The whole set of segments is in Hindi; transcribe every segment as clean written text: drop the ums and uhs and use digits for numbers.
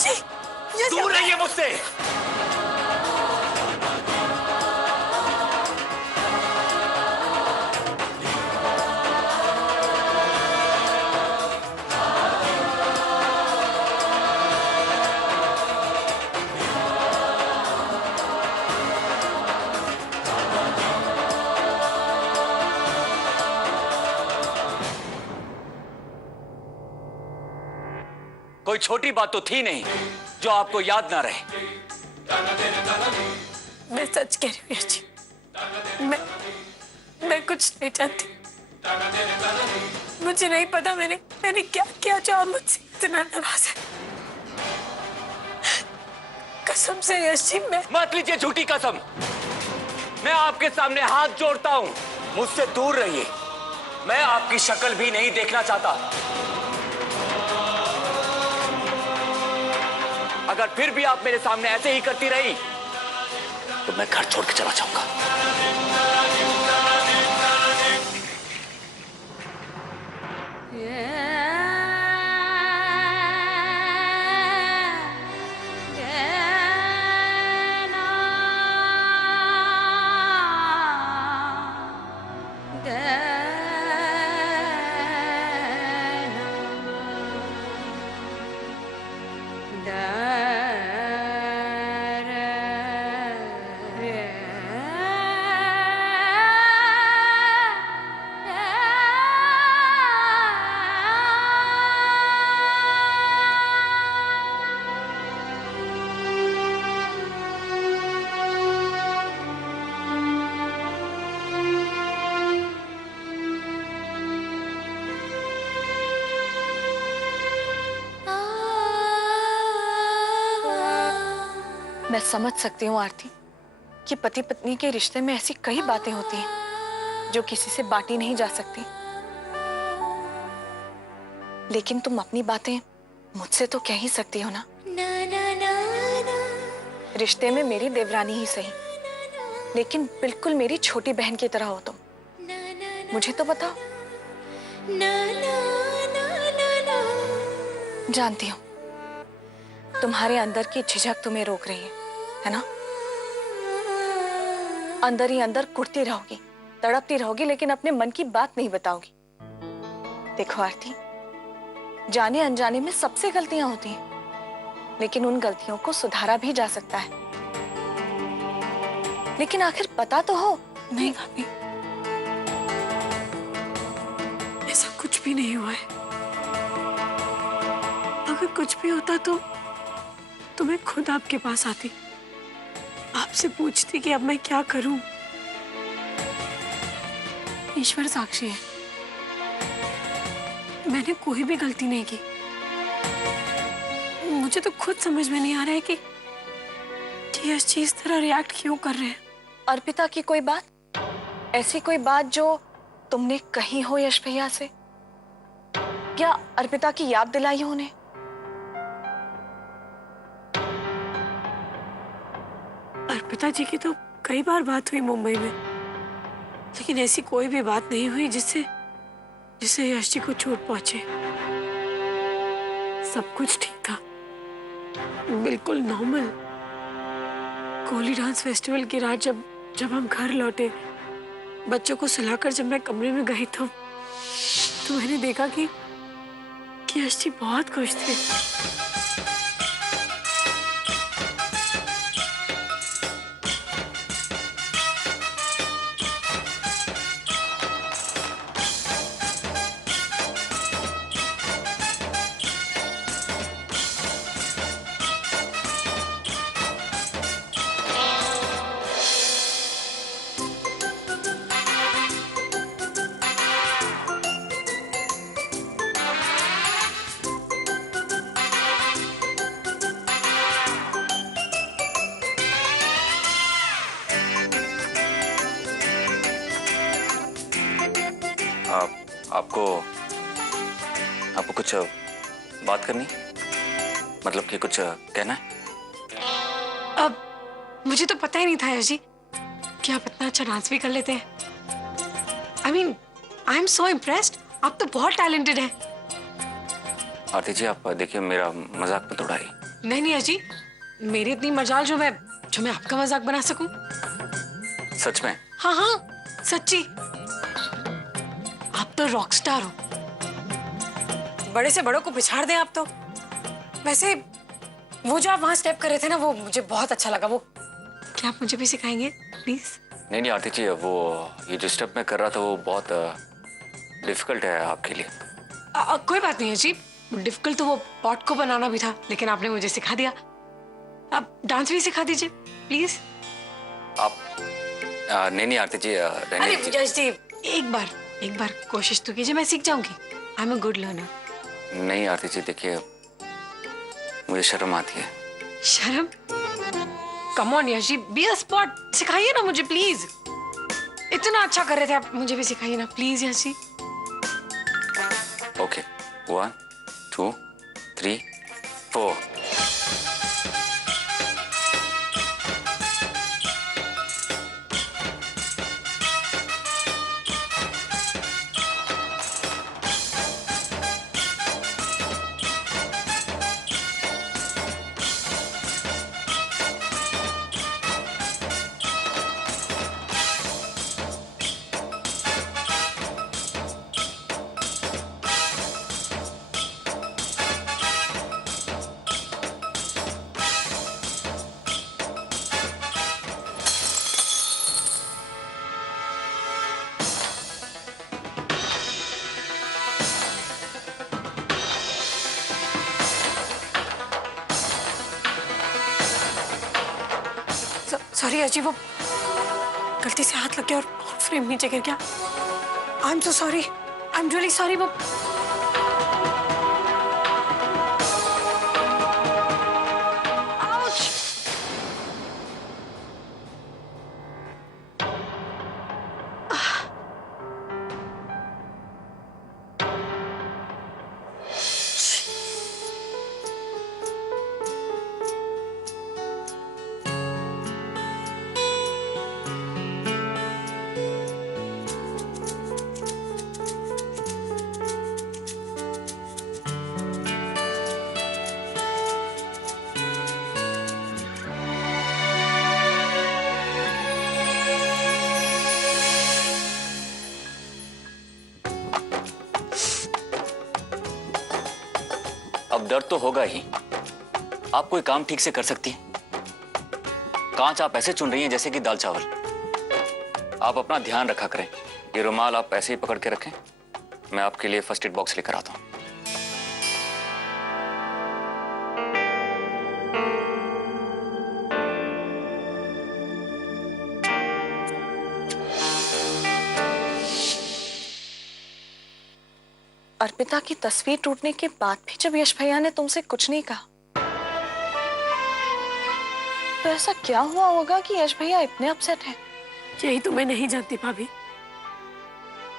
दूर रहिए मुझसे। कोई छोटी बात तो थी नहीं जो आपको याद ना रहे। मैं सच कह रही हूँ यश जी, मैं कुछ नहीं जानती। मुझे नहीं पता मैंने क्या किया जो आप मुझसे इतना नाराज है। कसम से यश जी, मैं मत लीजिए झूठी कसम। मैं आपके सामने हाथ जोड़ता हूं, मुझसे दूर रहिए। मैं आपकी शक्ल भी नहीं देखना चाहता। अगर फिर भी आप मेरे सामने ऐसे ही करती रही तो मैं घर छोड़ के चला जाऊंगा। मैं समझ सकती हूँ आरती कि पति पत्नी के रिश्ते में ऐसी कई बातें होती हैं जो किसी से बांटी नहीं जा सकती। लेकिन तुम अपनी बातें मुझसे तो कह ही सकती हो ना। रिश्ते में मेरी देवरानी ही सही, लेकिन बिल्कुल मेरी छोटी बहन की तरह हो तुम। मुझे तो बताओ। जानती हूँ तुम्हारे अंदर की झिझक तुम्हें रोक रही है ना? अंदर ही अंदर कुढ़ती रहोगी, तड़पती रहोगी, लेकिन अपने मन की बात नहीं बताओगी। देखो आरती, जाने अनजाने में सबसे गलतियां होती हैं, लेकिन उन गलतियों को सुधारा भी जा सकता है। लेकिन आखिर पता तो हो। नहीं भाभी, ऐसा कुछ भी नहीं हुआ है। अगर कुछ भी होता तो मैं खुद आपके पास आती, आपसे पूछती कि अब मैं क्या करूं। ईश्वर साक्षी है, मैंने कोई भी गलती नहीं की। मुझे तो खुद समझ में नहीं आ रहा है कि यश जी इस तरह रिएक्ट क्यों कर रहे हैं। अर्पिता की कोई बात, ऐसी कोई बात जो तुमने कही हो यश भैया से, या अर्पिता की याद दिलाई हो उन्हें? अर्पिता जी की तो कई बार बात हुई मुंबई में, लेकिन ऐसी कोई भी बात नहीं हुई जिससे यश जी को चोट पहुंचे। सब कुछ ठीक था, बिल्कुल नॉर्मल। कोहली डांस फेस्टिवल की रात जब हम घर लौटे, बच्चों को सुलाकर जब मैं कमरे में गई तो मैंने देखा कि यश जी बहुत खुश थे। आपको कुछ बात करनी, मतलब कि कुछ कहना है? अब मुझे तो पता ही नहीं था यश जी कि आप इतना अच्छा डांस भी कर लेते हैं। I am so impressed. आप तो बहुत टैलेंटेड हैं। आरती जी, आप देखिए, मेरा मजाक मत उड़ाइए। नहीं नहीं अजी, मेरी इतनी मजाल जो मैं आपका मजाक बना सकूं। सच में? हाँ हाँ सच्ची, आप तो रॉक स्टार हो, बड़े से बड़ों को पिछाड़ दें आप तो। वैसे वो जो आप वहां स्टेप कर रहे थे ना, वो मुझे बहुत अच्छा लगा। वो क्या आप मुझे भी सिखाएंगे प्लीज? नहीं नहीं आरती जी, वो ये जो स्टेप मैं कर रहा था वो बहुत डिफिकल्ट है आपके लिए। कोई बात नहीं अजी, डिफिकल्ट तो वो पॉट को बनाना भी था, लेकिन आपने मुझे सिखा दिया। आप डांस भी सिखा दीजिए प्लीज। आप नहीं नहीं आरती जी, अरे जज जी, एक बार कोशिश तो कीजिए, मैं सीख जाऊंगी। I am a good learner. नहीं आरती जी, देखिए मुझे शर्म आती है। शर्म? Come on Yeshi, be a spot, सिखाइए ना मुझे प्लीज। इतना अच्छा कर रहे थे आप, मुझे भी सिखाइए ना प्लीज यशी। ओके, 1 2 3 4। सॉरी अजी, वो गलती से हाथ लग गया और फ्रेम नीचे गिर गया। I am so sorry, I am really sorry. वो अब दर्द तो होगा ही। आप कोई काम ठीक से कर सकती हैं? कांच आप ऐसे चुन रही हैं जैसे कि दाल चावल। आप अपना ध्यान रखा करें। ये रुमाल आप ऐसे ही पकड़ के रखें, मैं आपके लिए फर्स्ट एड बॉक्स लेकर आता हूं। अर्पिता की तस्वीर टूटने के बाद भी जब यश भैया ने तुमसे कुछ नहीं कहा, तो ऐसा क्या हुआ होगा कि यश भैया इतने अपसेट हैं? यही तो मैं नहीं जानती भाभी,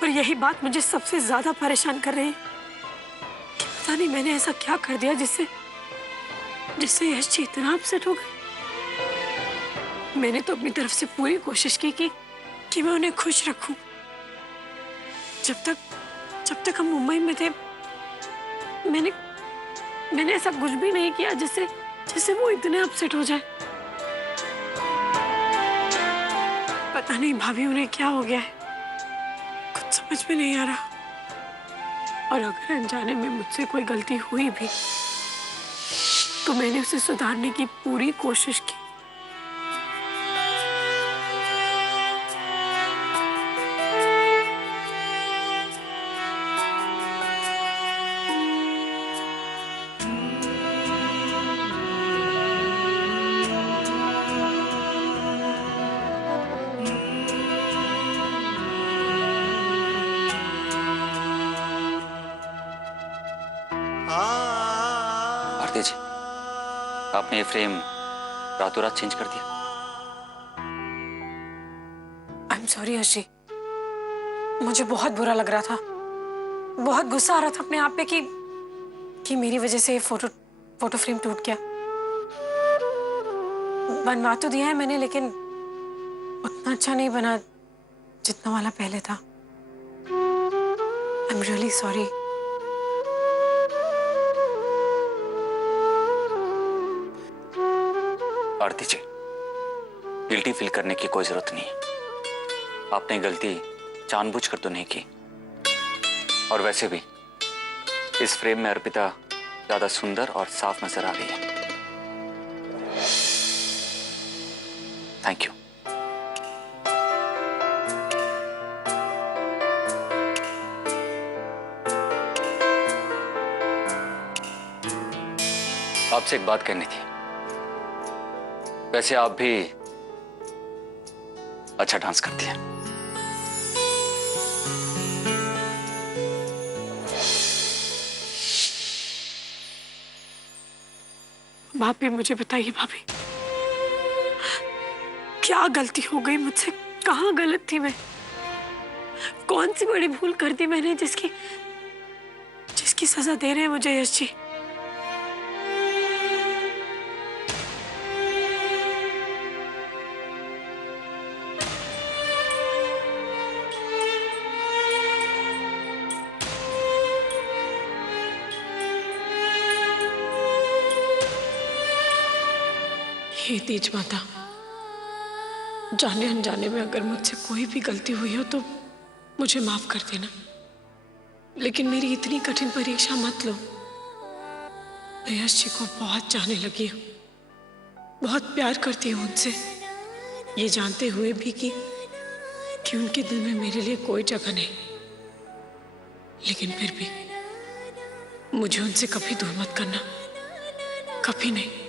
पर यही बात मुझे सबसे ज्यादा परेशान कर रही है कि पता नहीं मैंने ऐसा क्या कर दिया जिससे यश जी इतना अपसेट हो गए। मैंने तो अपनी तरफ से पूरी कोशिश की कि मैं उन्हें खुश रखूं। जब तक हम मुंबई में थे, मैंने ऐसा कुछ भी नहीं किया जिससे वो इतने अपसेट हो जाए। पता नहीं भाभी उन्हें क्या हो गया है, कुछ समझ में नहीं आ रहा। और अगर अनजाने में मुझसे कोई गलती हुई भी तो मैंने उसे सुधारने की पूरी कोशिश की। आरती जी, आपने ये फ्रेम रातों रात चेंज कर दिया। आई एम सॉरी अर्शी, मुझे बहुत बुरा लग रहा था, बहुत गुस्सा आ रहा था अपने आप पे कि मेरी वजह से ये फोटो फ्रेम टूट गया। बनवा तो दिया है मैंने, लेकिन उतना अच्छा नहीं बना जितना वाला पहले था। I am really sorry. Aarti ji, guilty feel करने की कोई जरूरत नहीं है। आपने गलती जानबूझकर तो नहीं की। और वैसे भी इस फ्रेम में अर्पिता ज्यादा सुंदर और साफ नजर आ रही है। Thank you. आपसे एक बात कहनी थी। वैसे आप भी अच्छा डांस करती हैं। आप भी मुझे बताइए भाभी, क्या गलती हो गई मुझसे? कहाँ गलत थी मैं? कौन सी बड़ी भूल कर दी मैंने जिसकी जिसकी सजा दे रहे हैं मुझे यश जी? हे तेज माता, जाने अनजाने में अगर मुझसे कोई भी गलती हुई हो तो मुझे माफ कर देना, लेकिन मेरी इतनी कठिन परीक्षा मत लो। मैं यश जी को बहुत चाहने लगी हूँ, बहुत प्यार करती हूँ उनसे, ये जानते हुए भी कि उनके दिल में मेरे लिए कोई जगह नहीं। लेकिन फिर भी मुझे उनसे कभी दूर मत करना, कभी नहीं।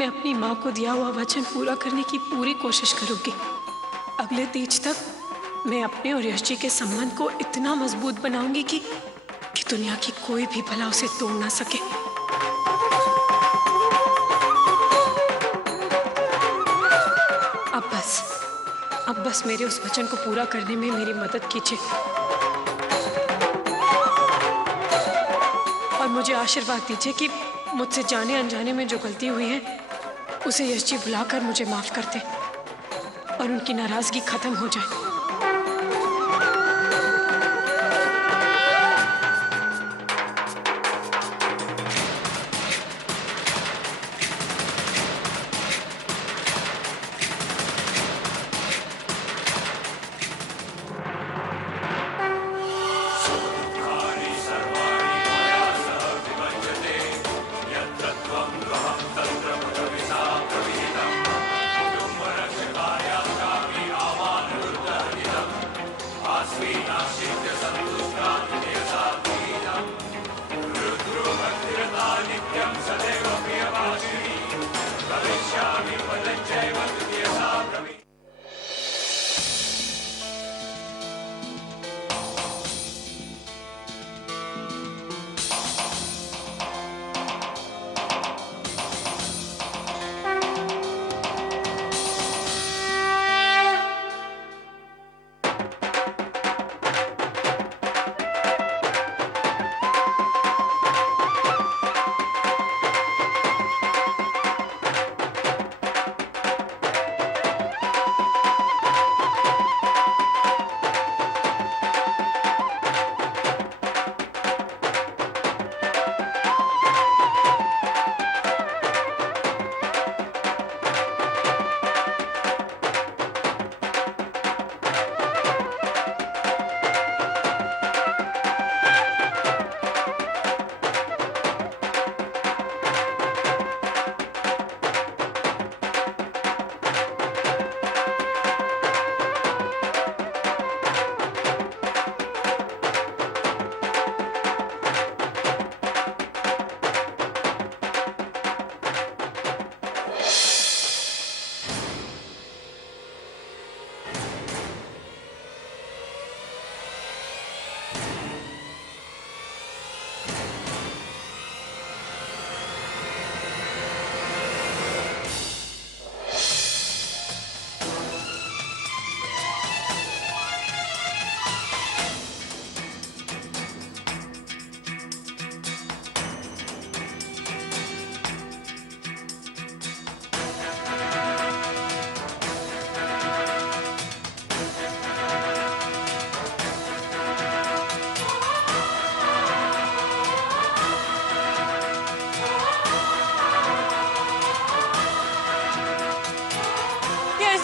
मैं अपनी माँ को दिया हुआ वचन पूरा करने की पूरी कोशिश करूंगी। अगले तीज तक मैं अपने और यश जी के संबंध को इतना मजबूत बनाऊंगी कि दुनिया की कोई भी भला उसे तोड़ ना सके। अब बस मेरे उस वचन को पूरा करने में मेरी मदद कीजिए और मुझे आशीर्वाद दीजिए कि मुझसे जाने अनजाने में जो गलती हुई है उसे यश जी बुलाकर मुझे माफ कर दे और उनकी नाराजगी खत्म हो जाए।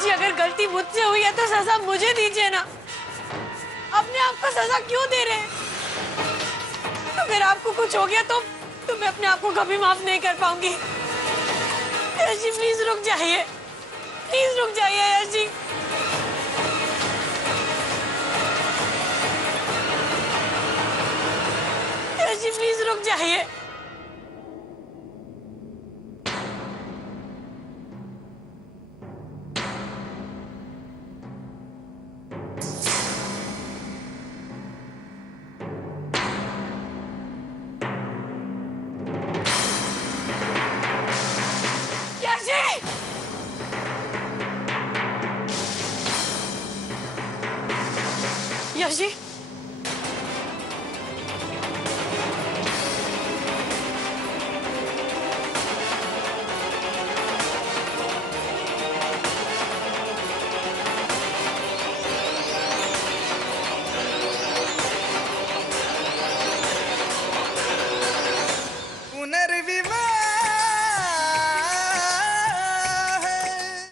अगर गलती मुझसे हुई है तो सजा मुझे दीजिए ना। अपने आप को सजा क्यों दे रहे हैं? अगर आपको कुछ हो गया तो मैं अपने आप को कभी माफ नहीं कर पाऊंगी। यश जी प्लीज रुक जाइए, प्लीज रुक जाइए यश जी। यश जी प्लीज रुक जाइए। यश जी